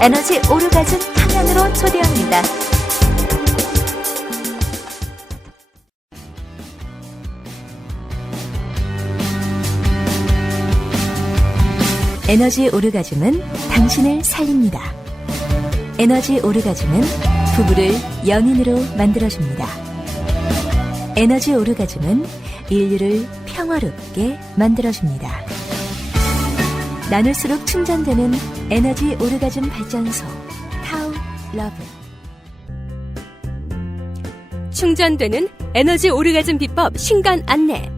에너지 오르가즘 탕양으로 초대합니다. 에너지 오르가즘은 당신을 살립니다. 에너지 오르가즘은 부부를 연인으로 만들어줍니다. 에너지 오르가즘은 인류를 평화롭게 만들어줍니다. 나눌수록 충전되는 에너지 오르가즘 발전소 타우 러브. 충전되는 에너지 오르가즘 비법 신간 안내.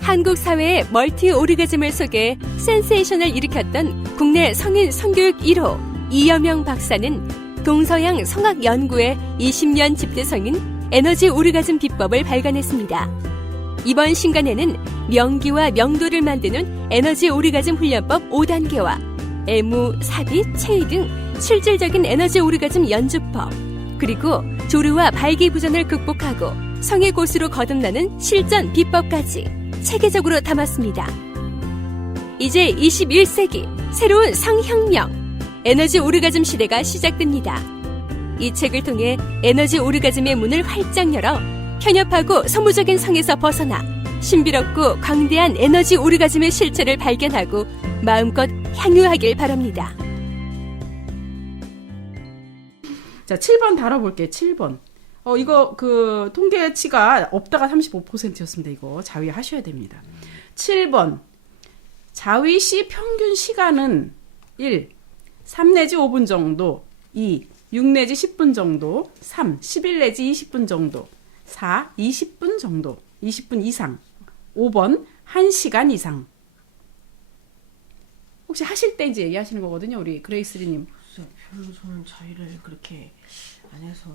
한국 사회의 멀티 오르가즘을 소개해 센세이션을 일으켰던 국내 성인 성교육 1호 이여명 박사는 동서양 성악 연구의 20년 집대성인 에너지 오르가즘 비법을 발간했습니다. 이번 신간에는 명기와 명도를 만드는 에너지 오르가즘 훈련법 5단계와 애무, 삽입, 체위 등 실질적인 에너지 오르가즘 연주법, 그리고 조류와 발기부전을 극복하고 성의 고수로 거듭나는 실전 비법까지 체계적으로 담았습니다. 이제 21세기 새로운 성혁명, 에너지 오르가즘 시대가 시작됩니다. 이 책을 통해 에너지 오르가즘의 문을 활짝 열어 편협하고 서무적인 성에서 벗어나 신비롭고 광대한 에너지 오르가즘의 실체를 발견하고 마음껏 향유하길 바랍니다. 자, 7번 다뤄볼게요. 7번. 이거 그 통계치가 없다가 35%였습니다. 이거 자위하셔야 됩니다. 7번. 자위 시 평균 시간은 1. 3 내지 5분 정도. 2. 6 내지 10분 정도. 3. 11 내지 20분 정도. 4. 20분 정도. 20분 이상. 5번. 1시간 이상. 혹시 하실 때 이제 얘기하시는 거거든요. 우리 그레이스리님. 별로 저는 자위를 그렇게 안 해서.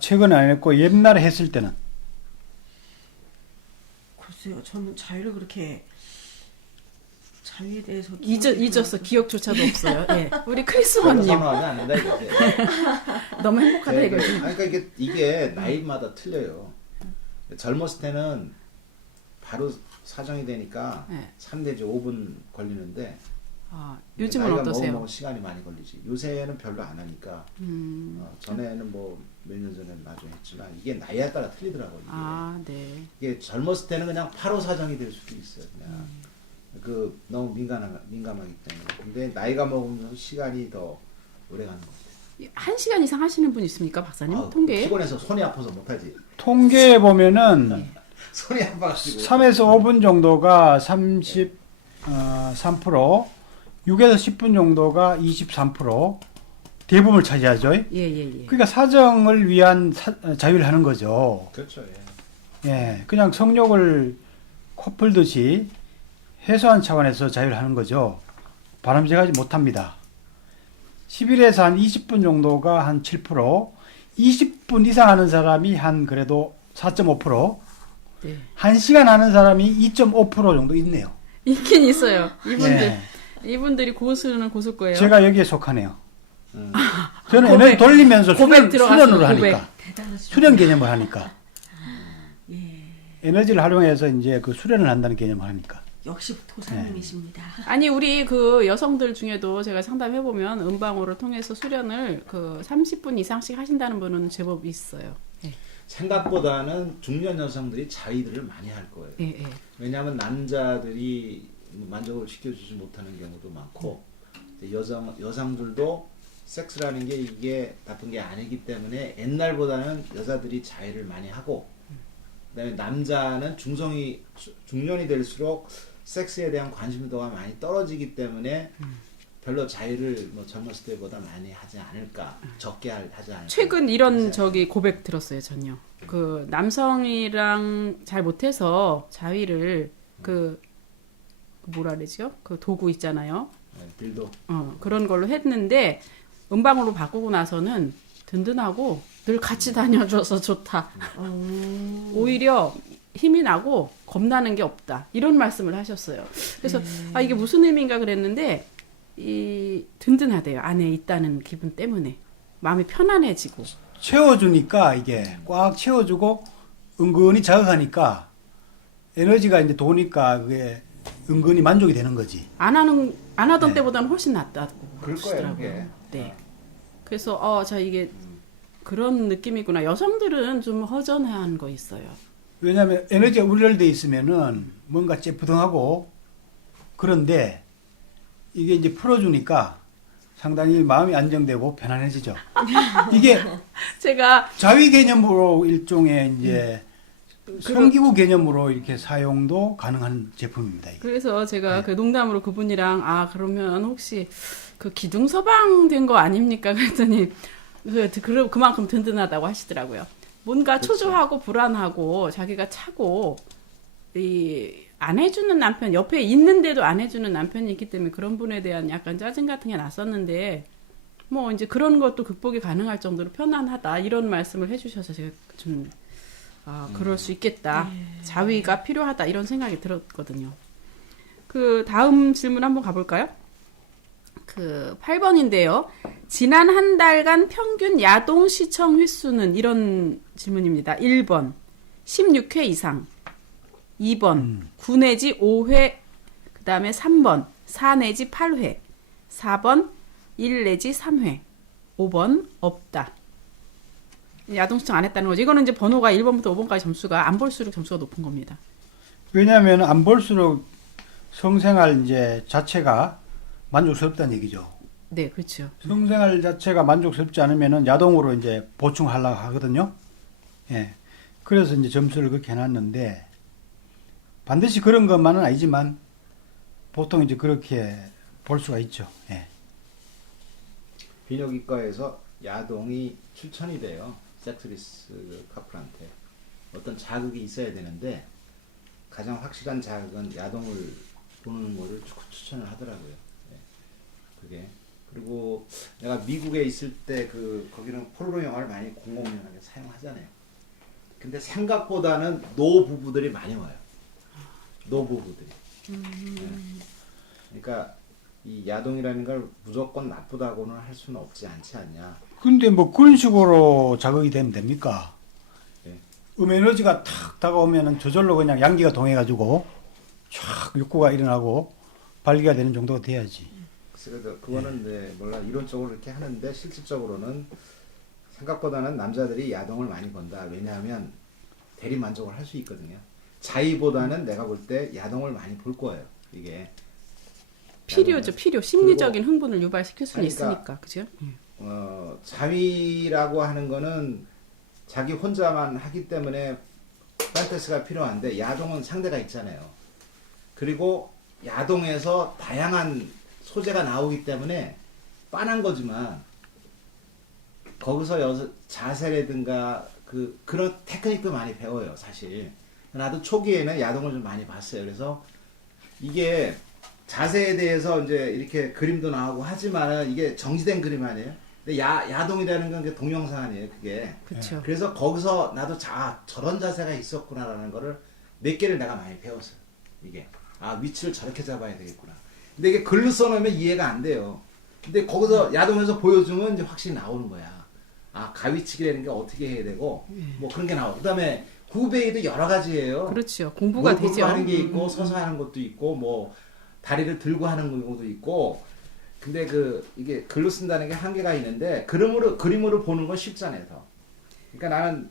최근에 안 했고 옛날에 했을 때는 글쎄요, 저는 자위를 그렇게 자위에 대해서 잊었어. 기억조차도 없어요. 예. 우리 크리스마님. 선호하면 안 된다 이거지. 너무 행복하다 이거지. 그러니까 이게 나이마다 틀려요. 젊었을 때는 바로 사정이 되니까 네. 3 내지 5분 걸리는데 요즘은 나이가 어떠세요? 먹으면 시간이 많이 걸리지. 요새는 별로 안 하니까. 전에는 뭐 몇 년 전에는 나중에 했지만 이게 나이에 따라 틀리더라고요. 네. 이게 젊었을 때는 그냥 8호 사정이 될 수도 있어요. 그냥 너무 민감하기 때문에. 근데 나이가 먹으면 시간이 더 오래 가는 것 같아요. 1시간 이상 하시는 분 있습니까, 박사님? 통계에? 피곤해서 손이 아파서 못하지. 통계에 보면은 손이 아파가지고 3에서 5분 정도가 33%, 6에서 10분 정도가 23%, 대부분을 차지하죠. 예. 그러니까 사정을 위한 자위를 하는 거죠. 그렇죠. 예, 그냥 성욕을 코 풀듯이 해소한 차원에서 자위를 하는 거죠. 바람직하지 못합니다. 11에서 한 20분 정도가 한 7%, 20분 이상 하는 사람이 한 그래도 4.5%, 네. 1시간 하는 사람이 2.5% 정도 있네요. 있긴 있어요. 예. 이분들이 고수는 고수일 거예요. 제가 여기에 속하네요. 저는 에너지 돌리면서 수련으로 하니까. 수련 개념을 하니까. 에너지를 활용해서 이제 그 수련을 한다는 개념을 하니까. 역시 도사님이십니다. 아니, 우리 그 여성들 중에도 제가 상담해보면 음방으로 통해서 수련을 그 30분 이상씩 하신다는 분은 제법 있어요. 예. 생각보다는 중년 여성들이 자위들을 많이 할 거예요. 예. 왜냐하면 남자들이 만족을 시켜주지 못하는 경우도 많고 여성들도 섹스라는 게 이게 나쁜 게 아니기 때문에 옛날보다는 여자들이 자위를 많이 하고, 그다음에 남자는 중년이 될수록 섹스에 대한 관심도가 많이 떨어지기 때문에 별로 자위를 뭐 젊었을 때보다 많이 하지 않을까, 적게 하지 않을까. 최근 이런 고백 들었어요, 전요. 그 남성이랑 잘 못해서 자위를 뭐라 그러죠? 그 도구 있잖아요. 네, 딜도. 그런 걸로 했는데 음방으로 바꾸고 나서는 든든하고 늘 같이 다녀줘서 좋다. 오히려 힘이 나고 겁나는 게 없다. 이런 말씀을 하셨어요. 그래서 이게 무슨 의미인가 그랬는데 든든하대요. 안에 있다는 기분 때문에 마음이 편안해지고. 채워주니까 이게 꽉 채워주고 은근히 자극하니까 에너지가 이제 도니까 그게 은근히 만족이 되는 거지. 안 하던 네. 때보다는 훨씬 낫다고 그럴 거예요, 하시더라고요. 그게. 네. 그래서 자 이게 그런 느낌이구나. 여성들은 좀 허전한 거 있어요. 왜냐하면 에너지가 우려돼 있으면은 뭔가 찌뿌둥하고 그런데 이게 이제 풀어주니까 상당히 마음이 안정되고 편안해지죠. 이게 제가 자위 개념으로 일종의 이제 성기구 개념으로 이렇게 사용도 가능한 제품입니다. 이게. 그래서 제가 네. 그 농담으로 그분이랑 그러면 혹시 그 기둥 서방 된 거 아닙니까? 그랬더니 그만큼 든든하다고 하시더라고요. 뭔가 그렇죠. 초조하고 불안하고 자기가 차고 안 해주는 남편 옆에 있는데도 안 해주는 남편이 있기 때문에 그런 분에 대한 약간 짜증 같은 게 났었는데 뭐 이제 그런 것도 극복이 가능할 정도로 편안하다 이런 말씀을 해주셔서 제가 좀 그럴 수 있겠다. 자위가 필요하다 이런 생각이 들었거든요. 그 다음 질문 한번 가볼까요? 그 8번인데요. 지난 한 달간 평균 야동 시청 횟수는 이런 질문입니다. 1번 16회 이상, 2번 9 내지 5회, 그 다음에 3번 4 내지 8회, 4번 1 내지 3회, 5번 없다. 야동 시청 안 했다는 거죠. 이거는 이제 번호가 1번부터 5번까지 점수가 안 볼수록 점수가 높은 겁니다. 왜냐하면 안 볼수록 성생활 이제 자체가 만족스럽다는 얘기죠. 네, 그렇죠. 성생활 자체가 만족스럽지 않으면은 야동으로 이제 보충하려고 하거든요. 예. 그래서 이제 점수를 그렇게 해놨는데 반드시 그런 것만은 아니지만 보통 이제 그렇게 볼 수가 있죠. 예. 비뇨기과에서 야동이 추천이 돼요. 섹스리스 커플한테 어떤 자극이 있어야 되는데 가장 확실한 자극은 야동을 보는 거를 추천을 하더라고요. 네. 그게 그리고 내가 미국에 있을 때 거기는 폴로 영화를 많이 공공연하게 사용하잖아요. 근데 생각보다는 노 부부들이 많이 와요. 노 부부들이. 네. 그러니까 이 야동이라는 걸 무조건 나쁘다고는 할 수는 없지 않지 않냐. 근데 뭐 그런 식으로 자극이 되면 됩니까? 네. 에너지가 탁 다가오면은 저절로 그냥 양기가 동해가지고 촥 욕구가 일어나고 발기가 되는 정도가 돼야지. 그래서 그거는 네, 몰라 이론적으로 이렇게 하는데 실질적으로는 생각보다는 남자들이 야동을 많이 본다. 왜냐하면 대리 만족을 할 수 있거든요. 자의보다는 내가 볼 때 야동을 많이 볼 거예요. 이게 필요죠, 필요. 심리적인 흥분을 유발시킬 수는 그러니까 있으니까, 그죠? 자위라고 하는 거는 자기 혼자만 하기 때문에 판타스가 필요한데 야동은 상대가 있잖아요. 그리고 야동에서 다양한 소재가 나오기 때문에 빤한 거지만 거기서 자세라든가 그런 테크닉도 많이 배워요, 사실. 나도 초기에는 야동을 좀 많이 봤어요. 그래서 이게 자세에 대해서 이제 이렇게 그림도 나오고 하지만은 이게 정지된 그림 아니에요? 근데 야동이라는 건 그 동영상 아니에요, 그게. 그렇죠. 그래서 거기서 나도 저런 자세가 있었구나라는 거를 몇 개를 내가 많이 배웠어요. 이게 위치를 저렇게 잡아야 되겠구나. 근데 이게 글로 써놓으면 이해가 안 돼요. 근데 거기서 야동에서 보여주면 이제 확실히 나오는 거야. 가위치기라는 게 어떻게 해야 되고 뭐 그런 게 나와. 그다음에 후베이도 여러 가지예요. 그렇죠. 공부가 무릎 꿇고 되죠. 하는 게 있고 서서 하는 것도 있고 뭐 다리를 들고 하는 경우도 있고. 근데 이게 글로 쓴다는 게 한계가 있는데 그림으로 보는 건 쉽잖아요. 더. 그러니까 나는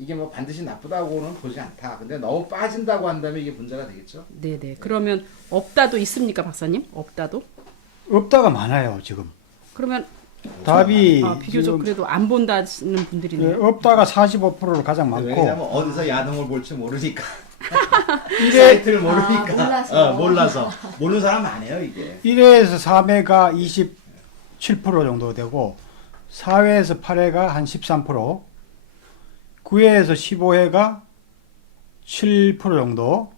이게 뭐 반드시 나쁘다고는 보지 않다. 근데 너무 빠진다고 한다면 이게 문제가 되겠죠. 네네. 그러면 없다도 있습니까, 박사님? 없다도? 없다가 많아요 지금. 그러면 답이 비교적 지금 그래도 안 본다는 분들이네요. 없다가 45%로 가장 많고 왜냐면 어디서 야동을 볼지 모르니까. 이래 사이트를 모르니까. 몰라서. 몰라서. 모르는 사람 많아요, 이게. 1회에서 3회가 27% 정도 되고 4회에서 8회가 한 13%, 9회에서 15회가 7% 정도,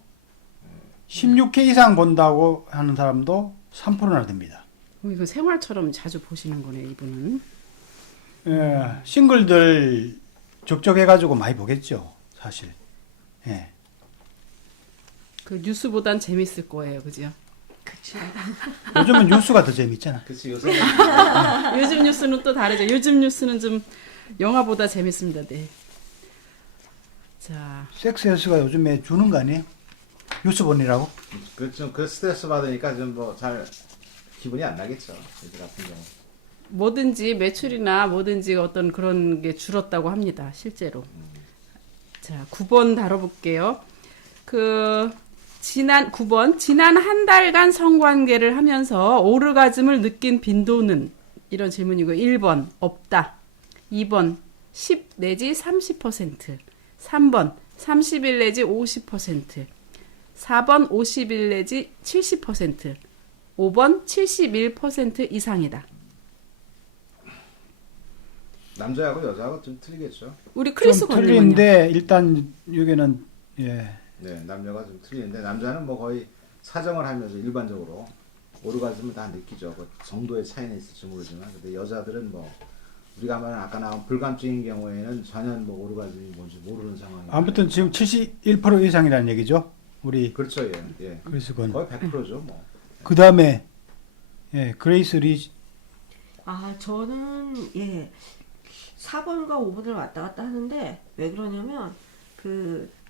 16회 이상 본다고 하는 사람도 3%나 됩니다. 이거 생활처럼 자주 보시는 거네, 이분은. 싱글들 적적해가지고 많이 보겠죠, 사실. 예. 그 뉴스보단 재밌을 거예요, 그죠? 그쵸. 요즘은 뉴스가 더 재밌잖아. 그치, 요새. 요즘 뉴스는 또 다르죠. 요즘 뉴스는 좀 영화보다 재밌습니다. 네. 자, 섹스 헬스가 요즘에 주는 거 아니에요? 뉴스 보느라고? 그 스트레스 받으니까 좀 뭐 잘 기분이 안 나겠죠. 애들 같은 경우. 뭐든지 매출이나 뭐든지 어떤 그런 게 줄었다고 합니다. 실제로. 자, 9번 다뤄볼게요. 지난 9번 지난 한 달간 성관계를 하면서 오르가즘을 느낀 빈도는 이런 질문이고 1번 없다. 2번 10 내지 30%. 3번 30일 내지 50%. 4번 50일 내지 70%. 5번 71% 이상이다. 남자하고 여자하고 좀 틀리겠죠. 우리 크리스 좀 권님은요? 틀린데 일단 여기는 예. 네, 남녀가 좀 틀리는데 남자는 뭐 거의 사정을 하면서 일반적으로 오르가즘을 다 느끼죠. 그 정도의 차이는 있을지 모르지만, 근데 여자들은 뭐 우리가 말한 아까 나온 불감증인 경우에는 전혀 뭐 오르가즘이 뭔지 모르는 상황이. 아무튼 지금 71% 이상이라는 얘기죠. 우리 그렇죠, 예, 예. 크리스건. 거의 100%죠, 뭐. 그 다음에 예, 그레이스 리 아, 저는 4번과 5번을 왔다 갔다 하는데 왜 그러냐면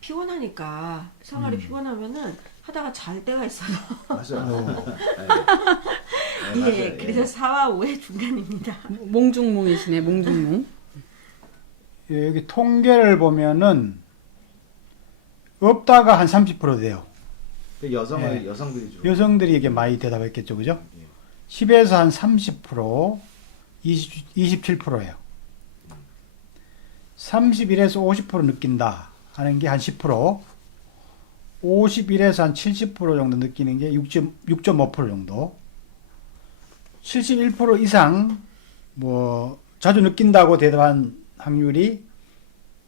피곤하니까 생활이 피곤하면은 하다가 잘 때가 있어요. 맞아요. 네. 네, 예, 맞아요. 그래서 4와 5의 중간입니다. 몽중몽이시네, 몽중몽. 예, 여기 통계를 보면은 없다가 한 30% 돼요. 그 여성들이 주로. 여성들이 이게 많이 대답했겠죠, 그죠? 예. 10에서 한 30%, 27%예요. 31에서 50% 느낀다 하는 게 한 10%, 51에서 한 70% 정도 느끼는 게 6.5% 정도, 71% 이상 뭐 자주 느낀다고 대답한 확률이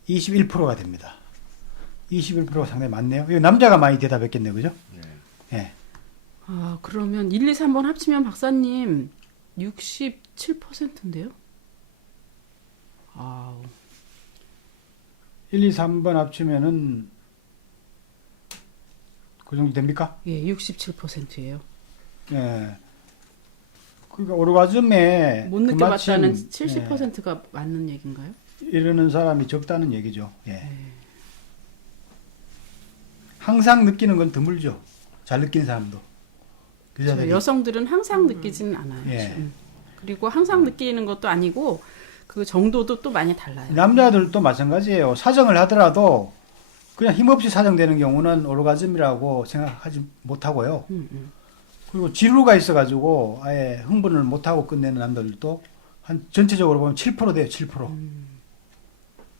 21%가 됩니다. 21%가 상당히 많네요. 이거 남자가 많이 대답했겠네요, 그죠? 네. 예. 아, 그러면 1, 2, 3번 합치면 박사님 67%인데요? 아우. 1, 2, 3번 합치면은 그 정도 됩니까? 예, 67%예요. 예. 그러니까 오르가즘에 못 느껴봤다는 그마침, 70%가 맞는 얘기인가요? 이러는 사람이 적다는 얘기죠. 예. 항상 느끼는 건 드물죠. 잘 느끼는 사람도. 그 저 여자들이. 여성들은 항상 느끼지는 않아요. 예. 그리고 항상 느끼는 것도 아니고 그 정도도 또 많이 달라요. 남자들도 마찬가지예요. 사정을 하더라도 그냥 힘없이 사정되는 경우는 오르가즘이라고 생각하지 못하고요. 그리고 지루가 있어가지고 아예 흥분을 못하고 끝내는 남자들도 한 전체적으로 보면 7% 돼요. 7%.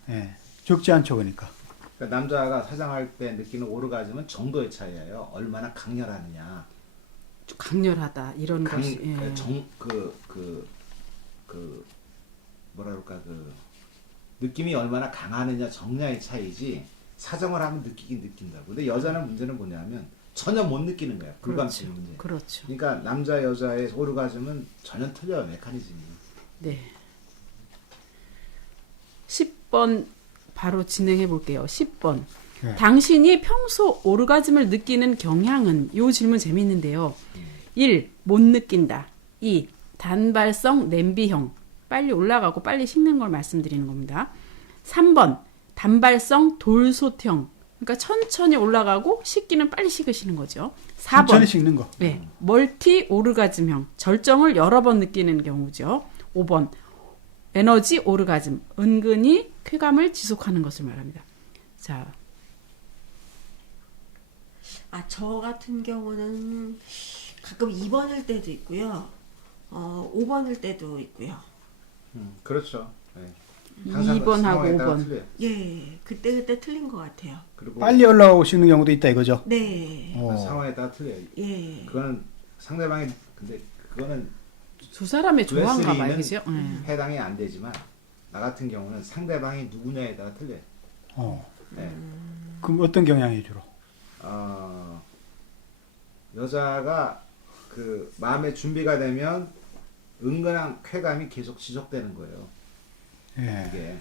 예. 적지 않죠, 그러니까. 그러니까 남자가 사장할 때 느끼는 오르가즘은 정도의 차이예요. 얼마나 강렬하느냐. 강렬하다 이런 것이. 예. 뭐라 그럴까 느낌이 얼마나 강하느냐 정량의 차이지 사정을 하면 느끼긴 느낀다고. 근데 여자는 문제는 뭐냐면 전혀 못 느끼는 거야. 불감증 그렇죠. 문제. 그렇죠. 그러니까 남자 여자의 오르가즘은 전혀 틀려요, 메커니즘이. 네. 10번 바로 진행해 볼게요. 10번. 네. 당신이 평소 오르가즘을 느끼는 경향은? 이 질문 재미있는데요. 1. 못 느낀다. 2. 단발성 냄비형. 빨리 올라가고 빨리 식는 걸 말씀드리는 겁니다. 3번. 단발성 돌솥형. 그러니까 천천히 올라가고 식기는 빨리 식으시는 거죠. 4번. 천천히 식는 거. 네. 멀티 오르가즘형. 절정을 여러 번 느끼는 경우죠. 5번. 에너지 오르가즘. 은근히 쾌감을 지속하는 것을 말합니다. 자, 저 같은 경우는 가끔 2번일 때도 있고요. 5번일 때도 있고요. 그렇죠. 네. 2번하고 상황에 따라 5번. 틀려요. 예, 그때 틀린 것 같아요. 그리고 빨리 올라오고 식는 경우도 있다 이거죠. 네. 상황에 따라 틀려요. 예. 그거는 상대방이 근데 그거는 두 사람의 조화인가 봐요. 레슬링은 그죠? 해당이 안 되지만 나 같은 경우는 상대방이 누구냐에 따라 틀려요. 네. 그럼 어떤 경향이 주로? 여자가 그 마음의 준비가 되면 은근한 쾌감이 계속 지속되는 거예요. 예. 이게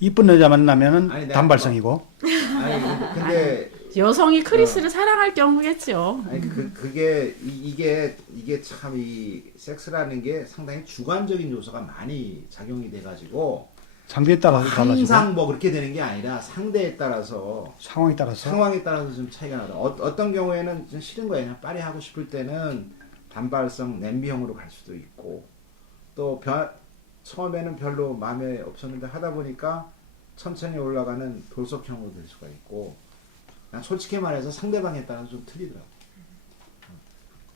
이쁜 여자 만나면은 아니, 내가 단발성이고. 아니 근데 여성이 크리스를 사랑할 경우겠죠. 아니 그게 이게 참 이 섹스라는 게 상당히 주관적인 요소가 많이 작용이 돼가지고 상대에 따라서 달라지고 항상 뭐 그렇게 되는 게 아니라 상대에 따라서 상황에 따라서 상황에 따라서 좀 차이가 나다. 어떤 경우에는 좀 싫은 거예요. 그냥 빨리 하고 싶을 때는 단발성 냄비형으로 갈 수도 있고 또 처음에는 별로 마음에 없었는데 하다 보니까 천천히 올라가는 돌석형으로 될 수가 있고 그냥 솔직히 말해서 상대방에 따라서 좀 틀리더라고요.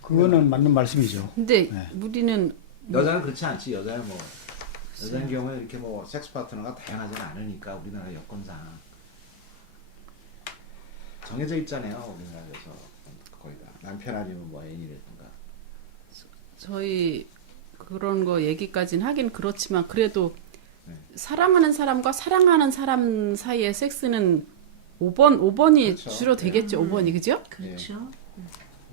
그거는 맞는 말씀이죠. 근데 네. 우리는 여자는 그렇지 않지. 여자는 뭐 여자의 경우에 이렇게 뭐 섹스 파트너가 다양하지는 않으니까 우리나라 여건상 정해져 있잖아요. 우리나라에서 거의 다 남편 아니면 뭐 애인이라든가. 저희 그런 거 얘기까지는 하긴 그렇지만 그래도 네. 사랑하는 사람과 사랑하는 사람 사이의 섹스는 5번이 그렇죠. 주로 되겠죠. 5번이 그죠? 그렇죠.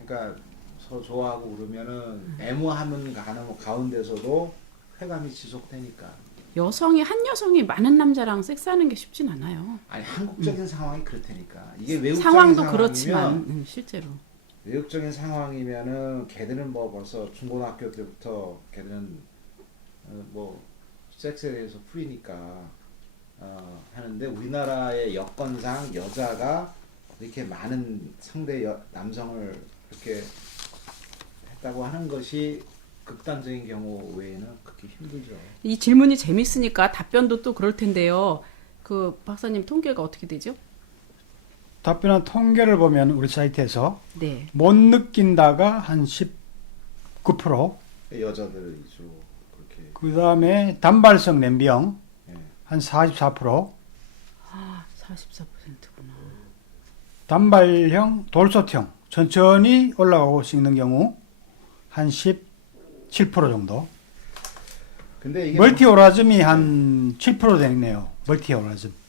그러니까 서로 좋아하고 그러면은 애무하면 가는 가운데서도 쾌감이 지속되니까. 여성이 한 여성이 많은 남자랑 섹스하는 게 쉽진 않아요. 아니 한국적인 상황이 그렇다니까. 이게 외국적인 상황도 상황이면 그렇지만 실제로 외국적인 상황이면은 걔들은 뭐 벌써 중고등학교 때부터 걔들은 뭐 섹스에 대해서 풀이니까 하는데 우리나라의 여건상 여자가 이렇게 많은 상대 남성을 이렇게 했다고 하는 것이 극단적인 경우 외에는 그렇게 힘들죠. 이 질문이 재밌으니까 답변도 또 그럴 텐데요. 그 박사님 통계가 어떻게 되죠? 답변한 통계를 보면 우리 사이트에서 네. 못 느낀다가 한 19%, 여자들 위주로 그렇게. 그 다음에 단발성 냄비형 예. 한 44%, 아, 44%구나. 단발형 돌솥형 천천히 올라가고 식는 경우 한 17% 정도. 근데 이게 멀티 오라즘이 한 7% 되네요. 멀티 오라즘.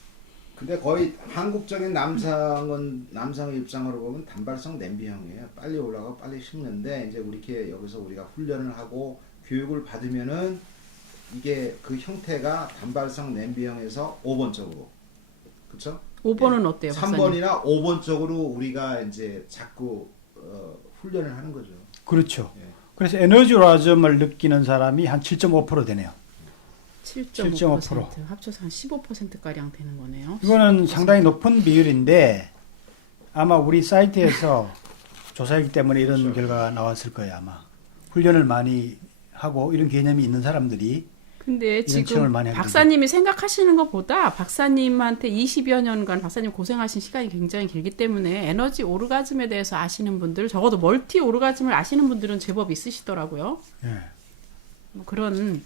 근데 거의 한국적인 남성의 입장으로 보면 단발성 냄비형이에요. 빨리 올라가고 빨리 식는데 이제 우리게 여기서 우리가 훈련을 하고 교육을 받으면은 이게 그 형태가 단발성 냄비형에서 5번적으로 그렇죠? 5번은 어때요, 박사님? 3번이나 5번적으로 우리가 이제 자꾸 훈련을 하는 거죠. 그렇죠. 예. 그래서 에너지 오라즘을 느끼는 사람이 한 7.5% 되네요. 7.5% 합쳐서 한 15%가량 되는 거네요. 이거는 상당히 높은 비율인데 아마 우리 사이트에서 조사했기 때문에 이런 그렇죠. 결과가 나왔을 거예요. 아마 훈련을 많이 하고 이런 개념이 있는 사람들이 근데 이런 체험을 지금 많이 하거든요. 박사님이 생각하시는 것보다 박사님한테 20여 년간 박사님 고생하신 시간이 굉장히 길기 때문에 에너지 오르가즘에 대해서 아시는 분들, 적어도 멀티 오르가즘을 아시는 분들은 제법 있으시더라고요. 예. 뭐 그런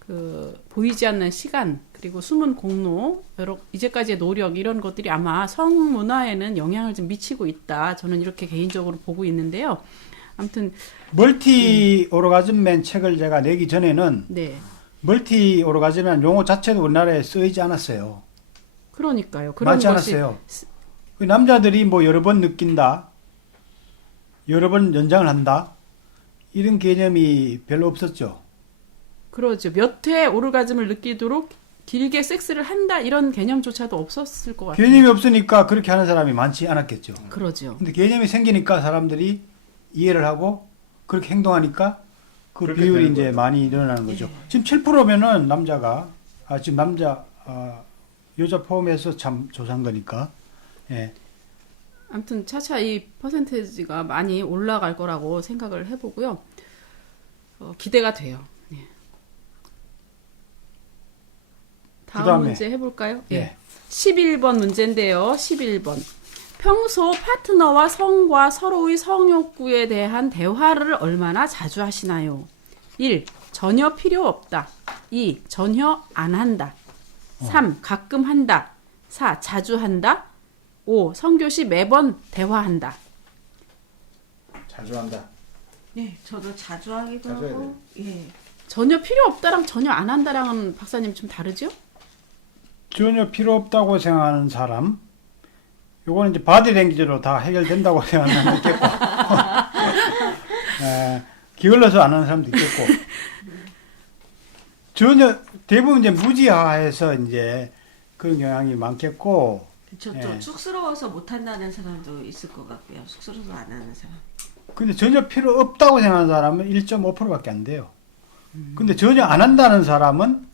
그 보이지 않는 시간 그리고 숨은 공로 여러 이제까지의 노력 이런 것들이 아마 성문화에는 영향을 좀 미치고 있다. 저는 이렇게 개인적으로 보고 있는데요. 아무튼 멀티 오르가즘맨 책을 제가 내기 전에는 네. 멀티 오르가즘이라는 용어 자체도 우리나라에 쓰이지 않았어요. 그러니까요. 그런 많지 것이 않았어요. 그 남자들이 뭐 여러 번 느낀다, 여러 번 연장을 한다, 이런 개념이 별로 없었죠. 그러죠. 몇 회 오르가즘을 느끼도록 길게 섹스를 한다 이런 개념조차도 없었을 것 같아요. 개념이 없으니까 그렇게 하는 사람이 많지 않았겠죠. 그러죠. 근데 개념이 생기니까 사람들이 이해를 하고 그렇게 행동하니까 그 그렇게 비율이 되는 이제 거죠. 많이 일어나는 거죠. 지금 7%면은 여자 포함해서 참 조사한 거니까. 예. 아무튼 차차 이 퍼센테이지가 많이 올라갈 거라고 생각을 해보고요. 기대가 돼요. 네. 다음 그다음에, 문제 해볼까요? 예. 11번 문제인데요. 11번. 평소 파트너와 성과 서로의 성욕구에 대한 대화를 얼마나 자주 하시나요? 1. 전혀 필요 없다. 2. 전혀 안 한다. 3. 가끔 한다. 4. 자주 한다. 5. 성교시 매번 대화한다. 자주 한다. 네, 저도 자주 하기도 자주 해야 하고, 예. 전혀 필요 없다랑 전혀 안 한다랑은 박사님 좀 다르죠? 전혀 필요 없다고 생각하는 사람, 요거는 이제 바디랭귀지로 다 해결된다고 생각하는 사람도 있겠고, 기울여서 안 하는 사람도 있겠고, 전혀 대부분 이제 무지하해서 이제 그런 경향이 많겠고, 그쵸, 예. 또 쑥스러워서 못 한다는 사람도 있을 것 같고요. 쑥스러워서 안 하는 사람. 근데 전혀 필요 없다고 생각하는 사람은 1.5%밖에 안 돼요. 근데 전혀 안 한다는 사람은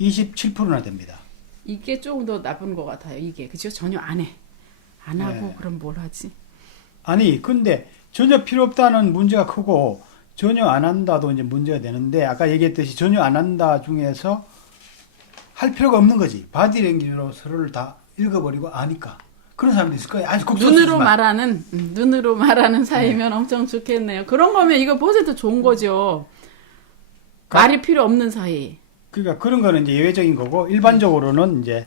27%나 됩니다. 이게 조금 더 나쁜 것 같아요. 이게 그죠? 전혀 안 해. 안 하고 네. 그럼 뭘 하지? 아니, 근데 전혀 필요 없다는 문제가 크고 전혀 안 한다도 이제 문제가 되는데 아까 얘기했듯이 전혀 안 한다 중에서 할 필요가 없는 거지. 바디랭귀지로 서로를 다 읽어버리고 아니까. 그런 사람도 있을 거예요. 아주 눈으로 말하는 사이면 엄청 좋겠네요. 그런 거면 이거 퍼센트 좋은 거죠. 말이 필요 없는 사이. 그러니까 그런 거는 이제 예외적인 거고 일반적으로는 이제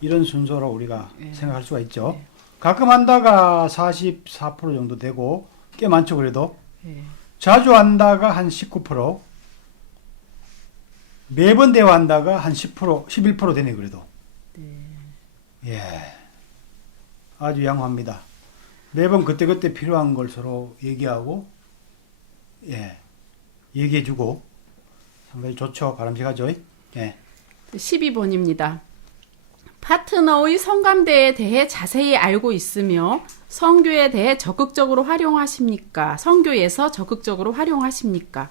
이런 순서로 우리가 네. 생각할 수가 있죠. 네. 가끔 한다가 44% 정도 되고 꽤 많죠 그래도. 예. 자주 한다가 한 19%, 매번 대화한다가 한 10%, 11% 되네 그래도. 예, 아주 양호합니다. 매번 그때그때 필요한 걸 서로 얘기하고, 예, 얘기해주고 상당히 좋죠. 바람직하죠. 예. 12번입니다. 파트너의 성감대에 대해 자세히 알고 있으며 성교에 대해 적극적으로 활용하십니까? 성교에서 적극적으로 활용하십니까?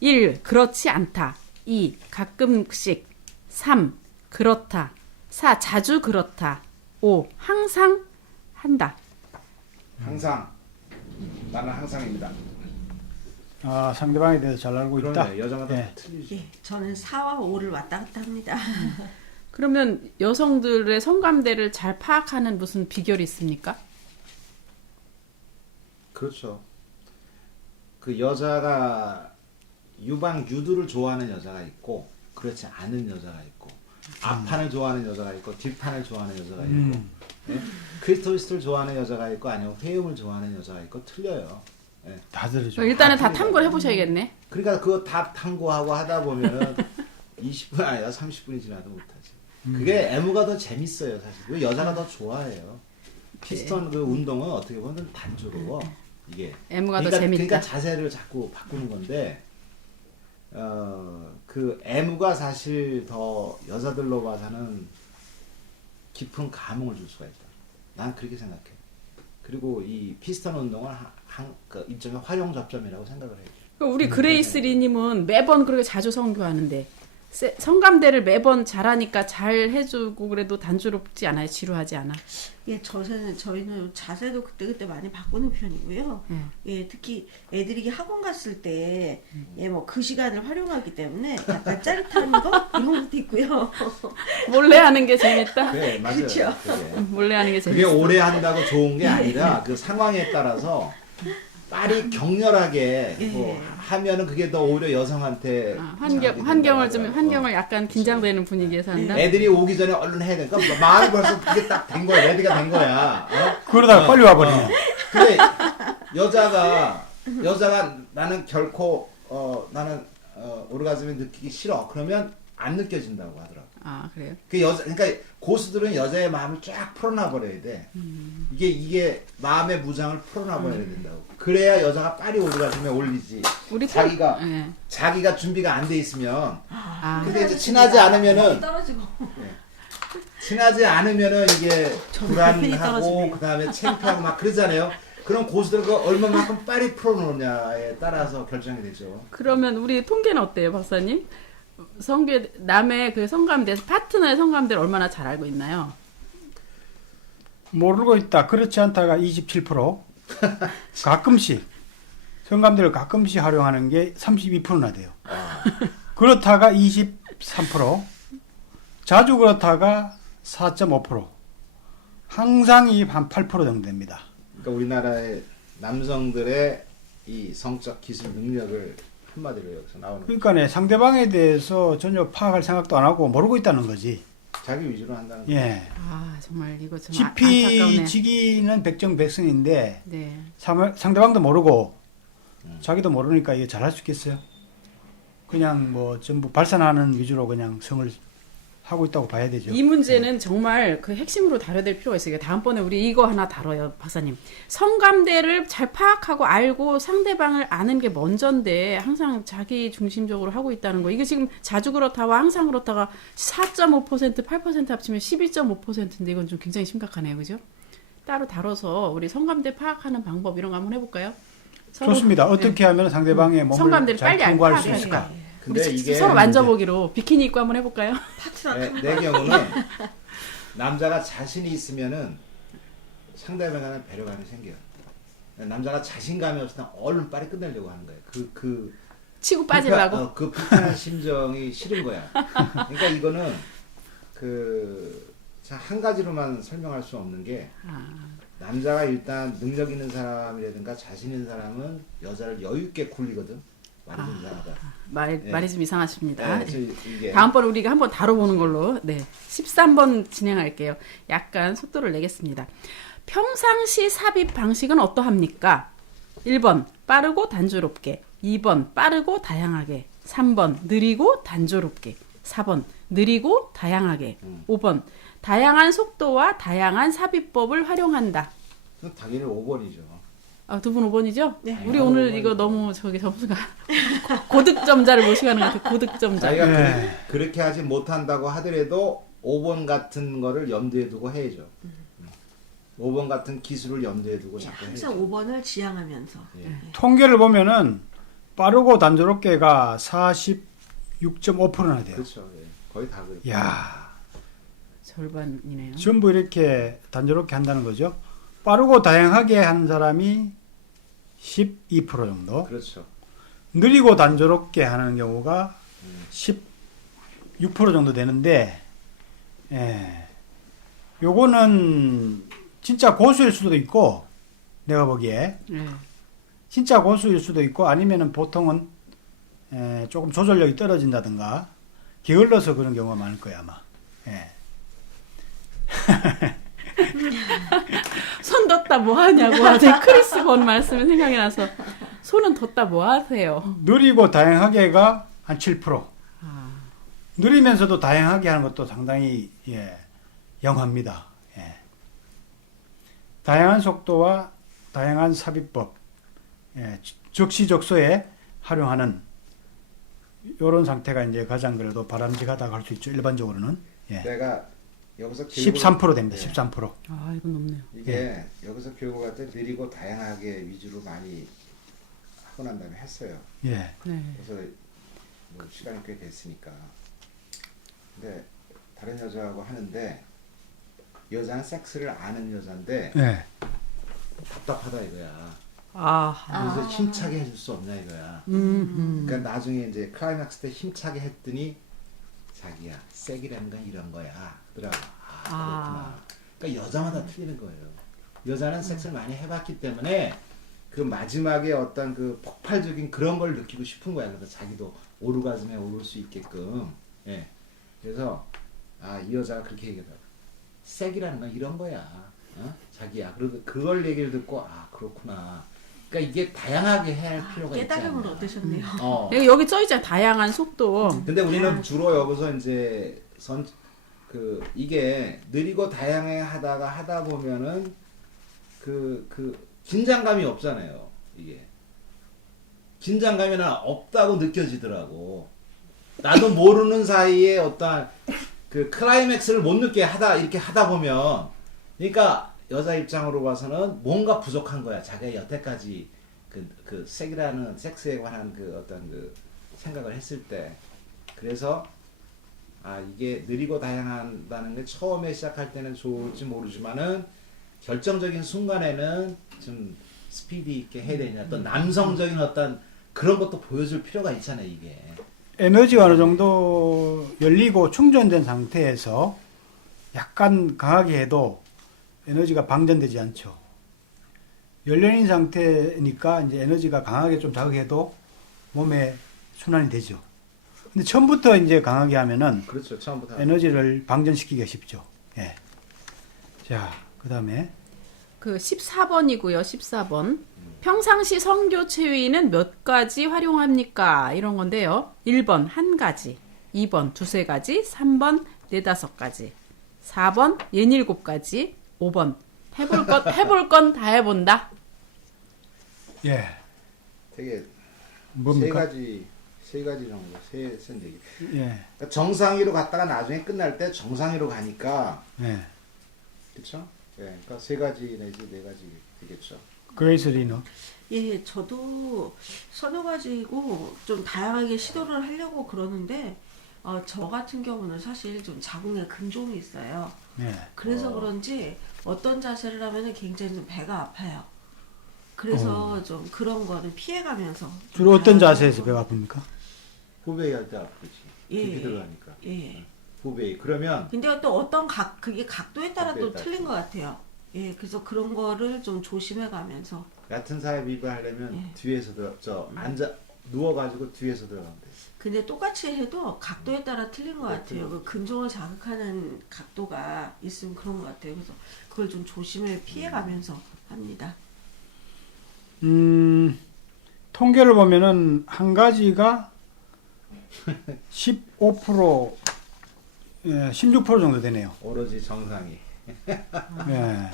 1. 그렇지 않다. 2. 가끔씩. 3. 그렇다. 4. 자주 그렇다. 5. 항상 한다. 항상 나는 항상입니다. 아, 상대방에 대해서 잘 알고 있다. 그러네. 여자마다 예. 틀리지. 예, 저는 4와 5를 왔다 갔다 합니다. 그러면 여성들의 성감대를 잘 파악하는 무슨 비결이 있습니까? 그렇죠. 그 여자가 유방 유두를 좋아하는 여자가 있고 그렇지 않은 여자가 있고 앞판을 좋아하는 여자가 있고 뒷판을 좋아하는 여자가 있고 예? 크리토리스를 좋아하는 여자가 있고 아니면 회음을 좋아하는 여자가 있고 틀려요. 예. 다 들으죠. 일단은 다 틀리다. 탐구를 해보셔야겠네. 그러니까 그거 다 탐구하고 하다 보면은 20분 아니라 30분이 지나도 못하지. 그게 애무가 더 재밌어요 사실. 왜 여자가 더 좋아해요. 피스톤 그 운동은 어떻게 보면 단조로워 이게. 애무가 더 그러니까, 재밌다. 그러니까 자세를 자꾸 바꾸는 건데 그 애무가 사실 더 여자들로 봐서는 깊은 감흥을 줄 수가 있다. 난 그렇게 생각해. 그리고 이 피스톤 운동을 그 일종의 활용 접점이라고 생각을 해요. 우리 그레이스 리님은 매번 그렇게 자주 성교하는데 성감대를 매번 잘하니까 잘 해주고 그래도 단조롭지 않아요? 지루하지 않아? 예, 저희는 자세도 그때그때 많이 바꾸는 편이고요. 예, 특히 애들이 이게 학원 갔을 때, 예, 뭐 그 시간을 활용하기 때문에 약간 짜릿한 거? 이런 것도 있고요. 몰래 하는 게 재밌다? 그래 맞아요. 그렇죠. 그게. 몰래 하는 게 그게 재밌어. 오래 한다고 좋은 게 아니라 그 상황에 따라서 빨리 격렬하게 뭐 하면은 그게 더 오히려 여성한테 환경을 약간 긴장되는 분위기에서 한다? 애들이 오기 전에 얼른 해야 되니까 마음이 벌써 그게 딱 된 거야. 레디가 된 거야. 어? 그러다가 빨리 와버리네. 근데 여자가 나는 결코 나는 오르가즘을 느끼기 싫어. 그러면 안 느껴진다고 하더라고. 아, 그래요? 그러니까 고수들은 여자의 마음을 쫙 풀어놔 버려야 돼. 이게 마음의 무장을 풀어놔 버려야 된다고. 그래야 여자가 빨리 오르가즘에 올리지. 우리 자기가 준비가 안 돼 있으면. 아, 근데 이제 친하지 않으면은 떨어지고. 이게 불안하고 떨어지네. 그다음에 창피하고 막 그러잖아요. 그럼 고수들은 그 얼마만큼 빨리 풀어놓느냐에 따라서 결정이 되죠. 그러면 우리 통계는 어때요, 박사님? 남의 그 성감대, 파트너의 성감대를 얼마나 잘 알고 있나요? 모르고 있다. 그렇지 않다가 27%. 가끔씩. 성감대를 가끔씩 활용하는 게 32%나 돼요. 그렇다가 23%. 자주 그렇다가 4.5%. 항상이 한 8% 정도 됩니다. 그러니까 우리나라의 남성들의 이 성적 기술 능력을 한마디로 여기서 나오는 거죠. 그러니까 상대방에 대해서 전혀 파악할 생각도 안 하고 모르고 있다는 거지. 자기 위주로 한다는 거죠. 예. 아, 정말 이거 좀 안타깝네. 지피지기는 백정백승인데 네. 상대방도 모르고 자기도 모르니까 이게 잘할 수 있겠어요? 그냥 뭐 전부 발산하는 위주로 그냥 성을 하고 있다고 봐야 되죠. 이 문제는 정말 그 핵심으로 다뤄야 될 필요가 있어요. 다음번에 우리 이거 하나 다뤄요, 박사님. 성감대를 잘 파악하고 알고 상대방을 아는 게 먼저인데 항상 자기 중심적으로 하고 있다는 거. 이게 지금 자주 그렇다와 항상 그렇다가 4.5%, 8% 합치면 12.5%인데 이건 좀 굉장히 심각하네요. 그죠? 따로 다뤄서 우리 성감대 파악하는 방법 이런 거 한번 해볼까요? 좋습니다. 어떻게 하면 상대방의 몸을 성감대를 잘 빨리 통과할 수 파악하니까. 있을까? 근데 우리 이게 서로 만져보기로 비키니 입고 한번 해볼까요? 내 경우는 남자가 자신이 있으면은 상대방에 대한 배려감이 생겨요. 남자가 자신감이 없을 때 얼른 빨리 끝내려고 하는 거예요. 치고 빠지려고. 그 불편한 심정이 싫은 거야. 그러니까 이거는 한 가지로만 설명할 수 없는 게 남자가 일단 능력 있는 사람이라든가 자신 있는 사람은 여자를 여유 있게 굴리거든. 말이 좀 이상하다. 말이 좀 이상하십니다. 네, 이게 다음번에 우리가 한번 다뤄보는 걸로 13번 진행할게요. 약간 속도를 내겠습니다. 평상시 삽입 방식은 어떠합니까? 1번 빠르고 단조롭게, 2번 빠르고 다양하게, 3번 느리고 단조롭게, 4번 느리고 다양하게, 5번 다양한 속도와 다양한 삽입법을 활용한다. 당연히 5번이죠. 두 분 5번이죠? 네. 우리 오늘 이거 너무 점수가 고득점자를 모시고 가는 것 같아요. 고득점자. 자기가 네. 그렇게 하지 못한다고 하더라도 5번 같은 거를 염두에 두고 해야죠. 5번 같은 기술을 염두에 두고 자꾸 항상 해야죠. 5번을 지향하면서. 예. 통계를 보면은 빠르고 단조롭게가 46.5%나 돼요. 그렇죠. 예. 거의 다 그래요. 야, 절반이네요. 전부 이렇게 단조롭게 한다는 거죠. 빠르고 다양하게 하는 사람이 12% 정도, 그렇죠. 느리고 단조롭게 하는 경우가 16% 정도 되는데, 요거는 진짜 고수일 수도 있고, 내가 보기에 네. 진짜 고수일 수도 있고, 아니면은 보통은 조금 조절력이 떨어진다든가 게을러서 그런 경우가 많을 거야 아마. 손 뒀다 뭐 하냐고 아직 크리스 본 말씀이 생각이 나서 손은 뒀다 뭐 하세요? 느리고 다양하게가 한 7%. 느리면서도 다양하게 하는 것도 상당히 영합니다. 다양한 속도와 다양한 삽입법, 적시적소에 활용하는 이런 상태가 이제 가장 그래도 바람직하다고 할 수 있죠. 일반적으로는 내가 여기서 13% 됩니다. 예. 13%. 아 이건 높네요. 이게 여기서 교육을 할 때 느리고 다양하게 위주로 많이 하고 난 다음에 했어요. 예. 네. 그래서 뭐 시간이 꽤 됐으니까. 근데 다른 여자하고 하는데 여자는 섹스를 아는 여자인데 예. 답답하다 이거야. 아. 그래서 힘차게 해줄 수 없냐 이거야. 그러니까 나중에 이제 클라이막스 때 힘차게 했더니 자기야 색이라는 건 이런 거야. 그러더라고. 그렇구나. 그러니까 여자마다 틀리는 거예요. 여자는 섹스를 많이 해봤기 때문에 그 마지막에 어떤 그 폭발적인 그런 걸 느끼고 싶은 거야. 그래서 자기도 오르가즘에 오를 수 있게끔. 예. 그래서 이 여자가 그렇게 얘기하더라고. 색이라는 건 이런 거야. 자기야. 그리고 그걸 얘기를 듣고 그렇구나. 그러니까 이게 다양하게 해야 할 필요가 있지 깨달음을 않나. 얻으셨네요. 여기 써있잖아. 다양한 속도. 근데 우리는 주로 여기서 이제 이게 느리고 다양해 하다 보면은 그 긴장감이 없잖아요. 이게 긴장감이 없다고 느껴지더라고. 나도 모르는 사이에 어떠한 그 클라이맥스를 못 느끼게 이렇게 하다 보면, 그러니까 여자 입장으로 봐서는 뭔가 부족한 거야. 자기가 여태까지 그 섹스에 관한 그 어떤 그 생각을 했을 때. 그래서 이게 느리고 다양하다는 게 처음에 시작할 때는 좋을지 모르지만은 결정적인 순간에는 좀 스피드 있게 해야 되냐. 또 남성적인 어떤 그런 것도 보여줄 필요가 있잖아요, 이게. 에너지가 어느 정도 열리고 충전된 상태에서 약간 강하게 해도 에너지가 방전되지 않죠. 열려있는 상태니까 이제 에너지가 강하게 좀 자극해도 몸에 순환이 되죠. 근데 처음부터 이제 강하게 하면은 그렇죠. 처음부터 에너지를 방전시키기가 쉽죠. 예. 자, 그 다음에 그 14번이고요. 14번. 평상시 성교 체위는 몇 가지 활용합니까? 이런 건데요. 1번 한 가지, 2번 두세 가지, 3번 네다섯 가지, 4번 67가지, 5번 해볼 건 다 해본다. 예. 되게 뭡니까? 세 가지 정도, 센 얘기. 예. 그러니까 정상위로 갔다가 나중에 끝날 때 정상위로 가니까, 예. 그렇죠? 예, 그러니까 세 가지 내지 네 가지 되겠죠. 그레이스 리너. 예, 저도 선호가지고 좀 다양하게 시도를 하려고 그러는데 저 같은 경우는 사실 좀 자궁에 근종이 있어요. 네. 그래서 그런지 어떤 자세를 하면은 굉장히 좀 배가 아파요. 그래서 좀 그런 거는 피해가면서 주로 어떤 다양하게 자세에서 하고. 배가 아픕니까? 후베이 할 때 아프지. 예, 깊이 들어가니까. 예. 후베이. 그러면 근데 또 어떤 그게 각도에 따라 또 각도에 따라. 틀린 것 같아요. 예, 그래서 그런 거를 좀 조심해 가면서. 얕은 사회 비교하려면 예. 뒤에서 앉아 누워가지고 뒤에서 들어가면 돼. 근데 똑같이 해도 각도에 따라 틀린 것 같아요. 그 근종을 자극하는 각도가 있으면 그런 것 같아요. 그래서 그걸 좀 조심을 피해 가면서 합니다. 통계를 보면은 한 가지가 15%, 16% 정도 되네요. 오로지 정상이. 예.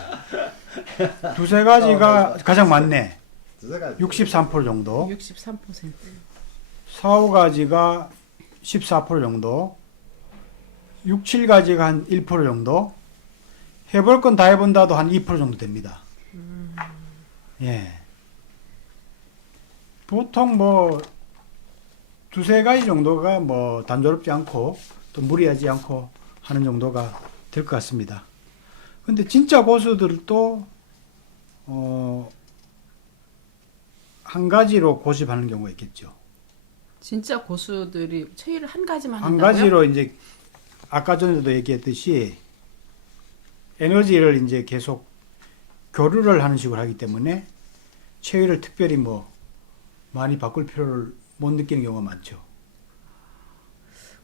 두세 가지가 가장 많네. 두세 가지. 63% 정도. 63%. 4, 5가지가 14% 정도. 6, 7가지가 한 1% 정도. 해볼 건 다 해본다도 한 2% 정도 됩니다. 예. 보통 뭐 두세 가지 정도가 뭐 단조롭지 않고 또 무리하지 않고 하는 정도가 될 것 같습니다. 근데 진짜 고수들도 한 가지로 고집하는 경우가 있겠죠. 진짜 고수들이 체위를 한 가지만 한 한다고요? 가지로 이제 아까 전에도 얘기했듯이 에너지를 이제 계속 교류를 하는 식으로 하기 때문에 체위를 특별히 뭐 많이 바꿀 필요를 못 느끼는 경우가 많죠.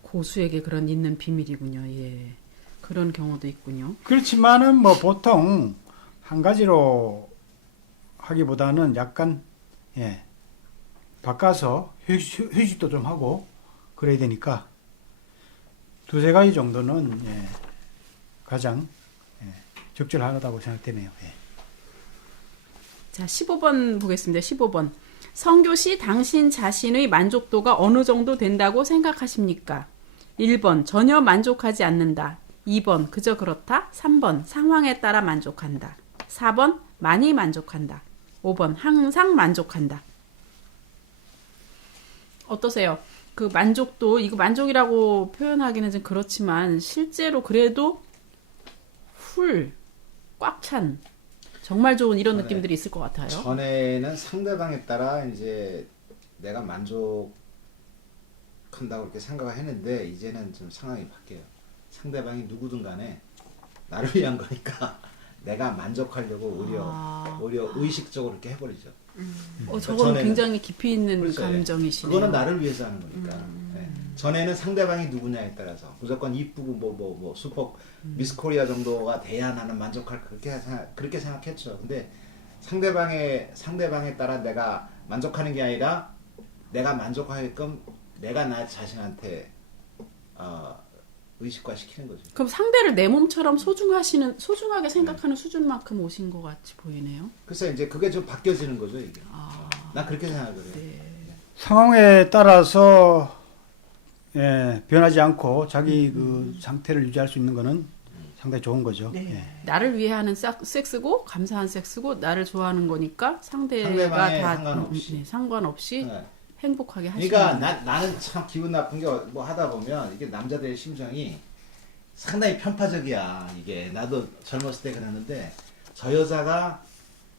고수에게 그런 있는 비밀이군요. 예. 그런 경우도 있군요. 그렇지만은 뭐 보통 한 가지로 하기보다는 약간 바꿔서 휴식도 좀 하고 그래야 되니까 두세 가지 정도는 가장 적절하다고 생각되네요. 자, 15번 보겠습니다. 15번. 선교 시 당신 자신의 만족도가 어느 정도 된다고 생각하십니까? 1번 전혀 만족하지 않는다. 2번 그저 그렇다. 3번 상황에 따라 만족한다. 4번 많이 만족한다. 5번 항상 만족한다. 어떠세요? 그 만족도, 이거 만족이라고 표현하기는 좀 그렇지만 실제로 그래도 꽉 찬 정말 좋은 이런 느낌들이 있을 것 같아요. 전에는 상대방에 따라 이제 내가 만족한다고 이렇게 생각을 했는데 이제는 좀 상황이 바뀌어요. 상대방이 누구든 간에 나를 위한 거니까 내가 만족하려고 오히려 의식적으로 이렇게 해버리죠. 저거는 전에는- 굉장히 깊이 있는 그렇죠. 감정이시네요. 그거는 나를 위해서 하는 거니까. 전에는 상대방이 누구냐에 따라서 무조건 이쁘고 뭐 슈퍼 미스 코리아 정도가 돼야 나는 만족할 그렇게 생각했죠. 근데 상대방에 따라 내가 만족하는 게 아니라 내가 만족하게끔 내가 나 자신한테 의식화 시키는 거죠. 그럼 상대를 내 몸처럼 소중하게 생각하는 수준만큼 오신 것 같이 보이네요. 그래서 이제 그게 좀 바뀌어지는 거죠, 이게. 난 그렇게 생각을 해요. 상황에 따라서 변하지 않고 자기 그 상태를 유지할 수 있는 거는 상당히 좋은 거죠. 네. 나를 위해 하는 섹스고 감사한 섹스고 나를 좋아하는 거니까 상대가 상대방에 다 상관없이. 상관없이 네. 행복하게 하시는 그러니까 나는 참 기분 나쁜 게 뭐 하다 보면 이게 남자들의 심정이 상당히 편파적이야. 이게 나도 젊었을 때 그랬는데 저 여자가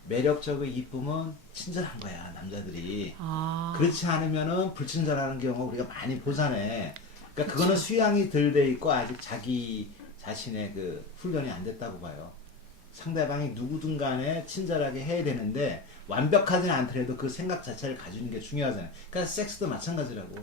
매력적이고 이쁘면 친절한 거야, 남자들이. 그렇지 않으면은 불친절하는 경우 우리가 많이 보잖아. 그러니까 그거는 수양이 덜 돼 있고 아직 자기 자신의 그 훈련이 안 됐다고 봐요. 상대방이 누구든 간에 친절하게 해야 되는데 완벽하지는 않더라도 그 생각 자체를 가지는 게 중요하잖아요. 그러니까 섹스도 마찬가지라고.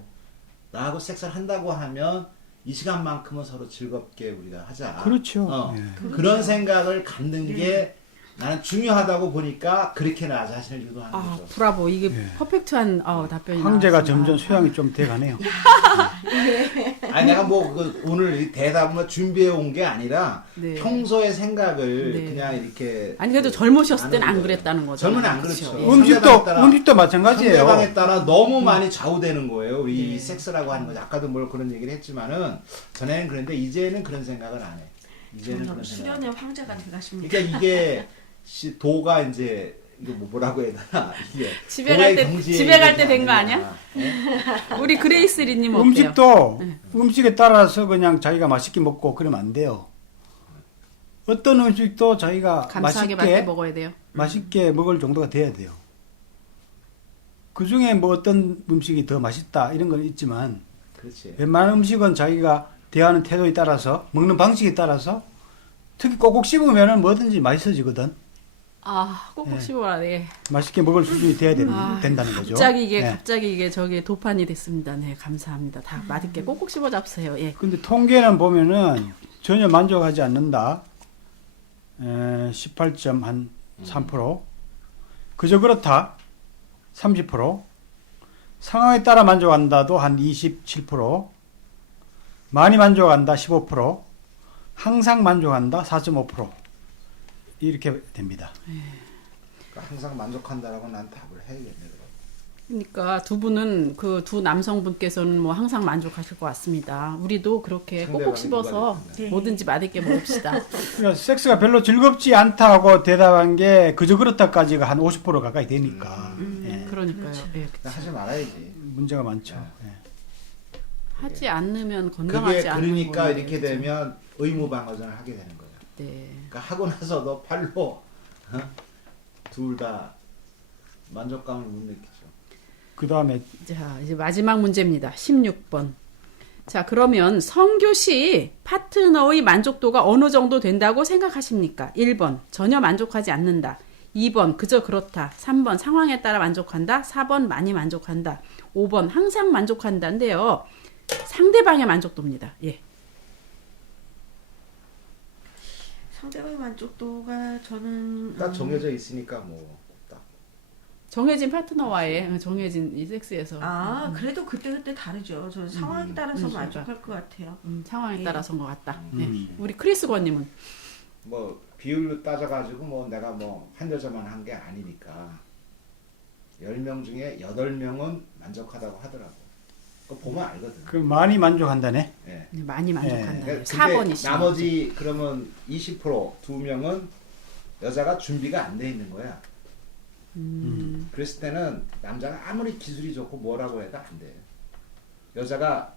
나하고 섹스를 한다고 하면 이 시간만큼은 서로 즐겁게 우리가 하자. 그렇죠. 그런 생각을 갖는 게 나는 중요하다고 보니까 그렇게 나 자신을 유도하는 거죠. 브라보. 이게 퍼펙트한 답변이 황제가 나왔습니다. 점점 수양이 좀 돼가네요. 아니 내가 뭐 오늘 이 대답을 준비해 온 게 아니라 네. 평소의 생각을 네. 그냥 이렇게 아니 그래도 젊으셨을 때는 안 나누는 거예요. 그랬다는 거죠. 젊은 안 그렇죠. 예. 음식도 마찬가지예요. 상대방에 따라 너무 많이 좌우되는 거예요. 우리 네. 섹스라고 하는 거죠. 아까도 뭘 그런 얘기를 했지만은 전에는 그랬는데 이제는 그런 생각을 안 해. 이제는 점점 그런 생각. 수련의 황제가 돼가십니다. 그러니까 이게 도가 이제 이거 뭐 뭐라고 해야 되나 이게 집에 갈 때- 공의 집에 갈 때 경지에 된 거 아니야? 예? 우리 그레이스 리님 어때요? 음식도 음식에 따라서 그냥 자기가 맛있게 먹고 그러면 안 돼요. 어떤 음식도 자기가 감사하게 맛있게 먹어야 돼요. 맛있게 먹을 정도가 돼야 돼요. 그 중에 뭐 어떤 음식이 더 맛있다 이런 건 있지만 그렇지. 웬만한 음식은 자기가 대하는 태도에 따라서 먹는 방식에 따라서 특히 꼭꼭 씹으면 뭐든지 맛있어지거든. 아, 꼭꼭 네. 씹어라. 네. 맛있게 먹을 수준이 돼야 된다는 거죠. 네. 갑자기 이게 저기 도판이 됐습니다. 네, 감사합니다. 다 맛있게 꼭꼭 씹어 잡으세요. 예. 근데 통계는 보면은 전혀 만족하지 않는다. 18.3%. 그저 그렇다. 30%. 상황에 따라 만족한다도 한 27%. 많이 만족한다. 15%. 항상 만족한다. 4.5%. 이렇게 됩니다. 그러니까 항상 만족한다라고 난 답을 해야겠네. 그럼. 그러니까 두 분은 그 두 남성분께서는 뭐 항상 만족하실 것 같습니다. 우리도 그렇게 꼭꼭 상대방이 씹어서 누가 됐든. 뭐든지 맛있게 먹읍시다. 그러니까 섹스가 별로 즐겁지 않다고 대답한 게 그저 그렇다까지가 한 50% 가까이 되니까 예, 그러니까요. 그렇죠. 예. 그냥 하지 말아야지. 문제가 많죠. 예. 하지 않으면 건강하지 그게 않는 그러니까 거예요. 이렇게 그렇죠? 되면 의무 방어전을 하게 되는 거예요. 네. 그러니까 하고 나서도 팔로 둘 다 만족감을 못 느끼죠. 그 다음에 자, 이제 마지막 문제입니다. 16번. 자, 그러면 성교 시 파트너의 만족도가 어느 정도 된다고 생각하십니까? 1번, 전혀 만족하지 않는다. 2번, 그저 그렇다. 3번, 상황에 따라 만족한다. 4번, 많이 만족한다. 5번, 항상 만족한다인데요. 상대방의 만족도입니다. 예. 상대방의 만족도가 저는 딱 정해져 있으니까 뭐 딱. 정해진 파트너와의 정해진 이 섹스에서 그래도 그때 다르죠. 저는 상황에 따라서 만족할 것 같아요. 상황에 예. 따라서인 것 같다. 음. 네. 우리 크리스 권님은 뭐 비율로 따져가지고 뭐 내가 뭐 한 여자만 한 게 아니니까 10명 중에 8명은 만족하다고 하더라고. 그거 보면 알거든. 그 많이 만족한다네. 예. 네, 많이 만족한다. 근데 4번이시죠. 나머지 그러면 20% 2명은 여자가 준비가 안 돼 있는 거야. 그랬을 때는 남자가 아무리 기술이 좋고 뭐라고 해도 안 돼. 여자가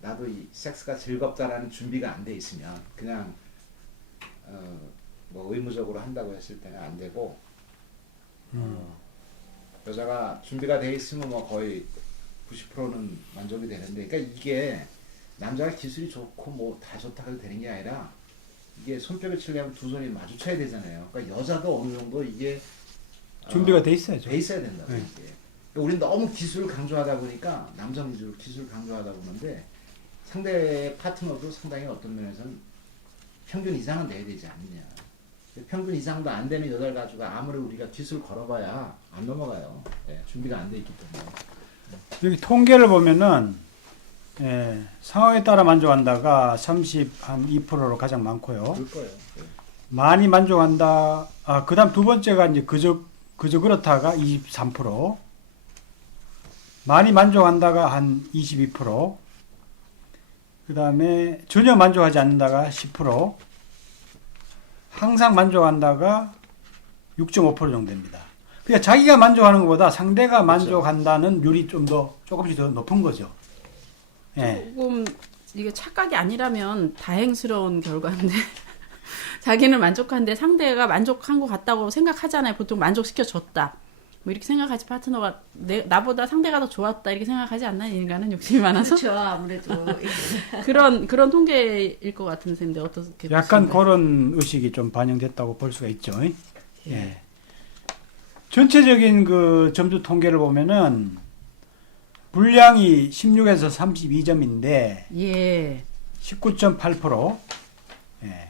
나도 이 섹스가 즐겁다라는 준비가 안 돼 있으면 그냥 뭐 의무적으로 한다고 했을 때는 안 되고 여자가 준비가 돼 있으면 뭐 거의 90%는 만족이 되는데, 그러니까 이게 남자가 기술이 좋고 뭐 다 좋다고 해도 되는 게 아니라 이게 손뼉을 치려면 두 손이 마주쳐야 되잖아요. 그러니까 여자도 어느 정도 이게 준비가 돼 있어야죠. 돼 있어야 된다고. 네. 이게. 우리는 너무 기술을 강조하다 보니까 남자 위주로 기술을 강조하다 보는데 상대 파트너도 상당히 어떤 면에서는 평균 이상은 돼야 되지 않느냐. 평균 이상도 안 되는 여자를 가지고 아무리 우리가 기술 걸어봐야 안 넘어가요. 예, 준비가 안 돼 있기 때문에. 여기 통계를 보면은 상황에 따라 만족한다가 32%로 가장 많고요. 그럴 거예요. 예. 많이 만족한다. 그다음 두 번째가 이제 그저 그렇다가 23%. 많이 만족한다가 한 22%. 그다음에 전혀 만족하지 않는다가 10%. 항상 만족한다가 6.5% 정도입니다. 그러니까 자기가 만족하는 것보다 상대가 만족한다는 률이 조금씩 더 높은 거죠. 예. 조금 이게 착각이 아니라면 다행스러운 결과인데 자기는 만족한데 상대가 만족한 것 같다고 생각하잖아요. 보통 만족시켜줬다. 뭐 이렇게 생각하지 파트너가 나보다 상대가 더 좋았다 이렇게 생각하지 않나요? 인간은 욕심이 많아서 그렇죠. 아무래도 그런 통계일 것 같은 셈인데 어떻게 약간 보십니까? 그런 의식이 좀 반영됐다고 볼 수가 있죠. 예. 전체적인 그 점수 통계를 보면은 분량이 16에서 32점인데 예. 19.8%. 예.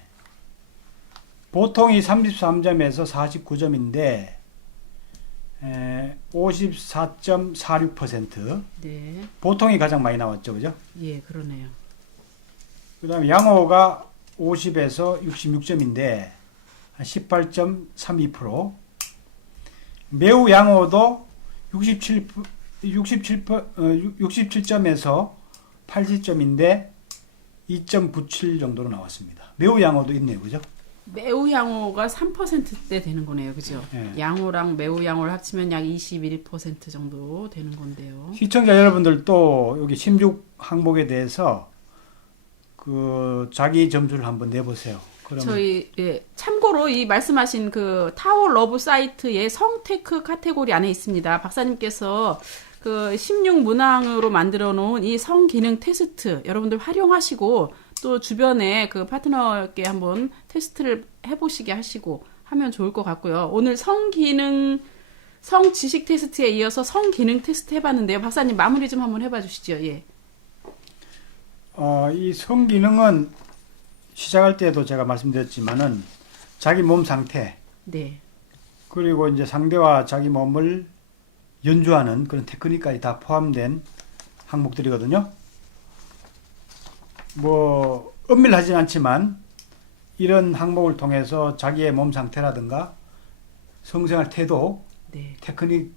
보통이 33점에서 49점인데 54.46%. 네. 보통이 가장 많이 나왔죠. 그죠? 예, 그러네요. 그다음에 양호가 50에서 66점인데 한 18.32%. 매우 양호도 67점에서 80점인데 2.97 정도로 나왔습니다. 매우 양호도 있네요. 그죠? 매우 양호가 3%대 되는 거네요. 그죠? 예. 양호랑 매우 양호를 합치면 약 21% 정도 되는 건데요. 시청자 여러분들도 여기 16 항목에 대해서 그 자기 점수를 한번 내보세요. 그러면 저희 참고로 이 말씀하신 그 타워 러브 사이트의 성테크 카테고리 안에 있습니다. 박사님께서 그 16 문항으로 만들어 놓은 이 성기능 테스트 여러분들 활용하시고 또 주변에 그 파트너께 한번 테스트를 해보시게 하시고 하면 좋을 것 같고요. 오늘 성기능 성지식 테스트에 이어서 성기능 테스트 해봤는데요. 박사님 마무리 좀 한번 해봐 주시죠. 예. 이 성기능은 시작할 때도 제가 말씀드렸지만은 자기 몸 상태 네. 그리고 이제 상대와 자기 몸을 연주하는 그런 테크닉까지 다 포함된 항목들이거든요. 뭐 엄밀하진 않지만 이런 항목을 통해서 자기의 몸 상태라든가 성생활 태도, 네. 테크닉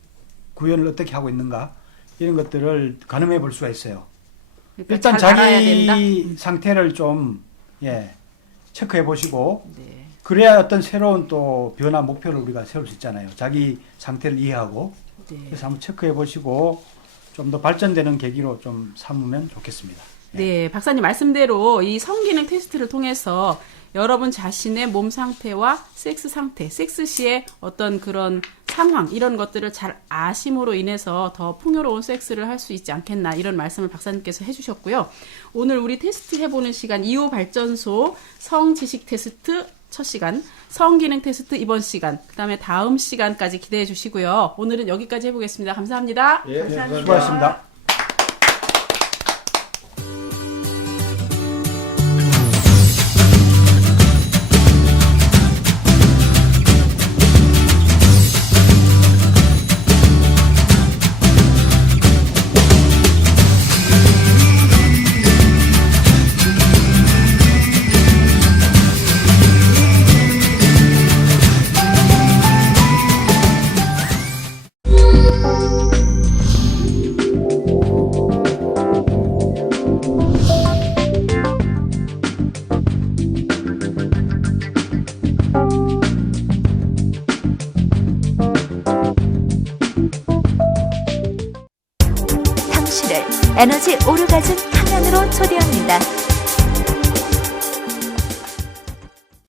구현을 어떻게 하고 있는가 이런 것들을 가늠해 볼 수가 있어요. 그러니까 일단 잘 알아야 자기 된다? 상태를 좀 체크해 보시고 네. 그래야 어떤 새로운 또 변화 목표를 우리가 세울 수 있잖아요. 자기 상태를 이해하고 네. 그래서 한번 체크해 보시고 좀 더 발전되는 계기로 좀 삼으면 좋겠습니다. 네, 박사님 말씀대로 이 성기능 테스트를 통해서 여러분 자신의 몸 상태와 섹스 상태, 섹스 시의 어떤 그런 상황 이런 것들을 잘 아심으로 인해서 더 풍요로운 섹스를 할 수 있지 않겠나 이런 말씀을 박사님께서 해주셨고요. 오늘 우리 테스트 해보는 시간 2호 발전소 성지식 테스트 첫 시간, 성기능 테스트 이번 시간, 그 다음에 다음 시간까지 기대해 주시고요. 오늘은 여기까지 해보겠습니다. 감사합니다. 예, 감사합니다. 수고하셨습니다. 당신을 에너지 오르가즘 탕양으로 초대합니다.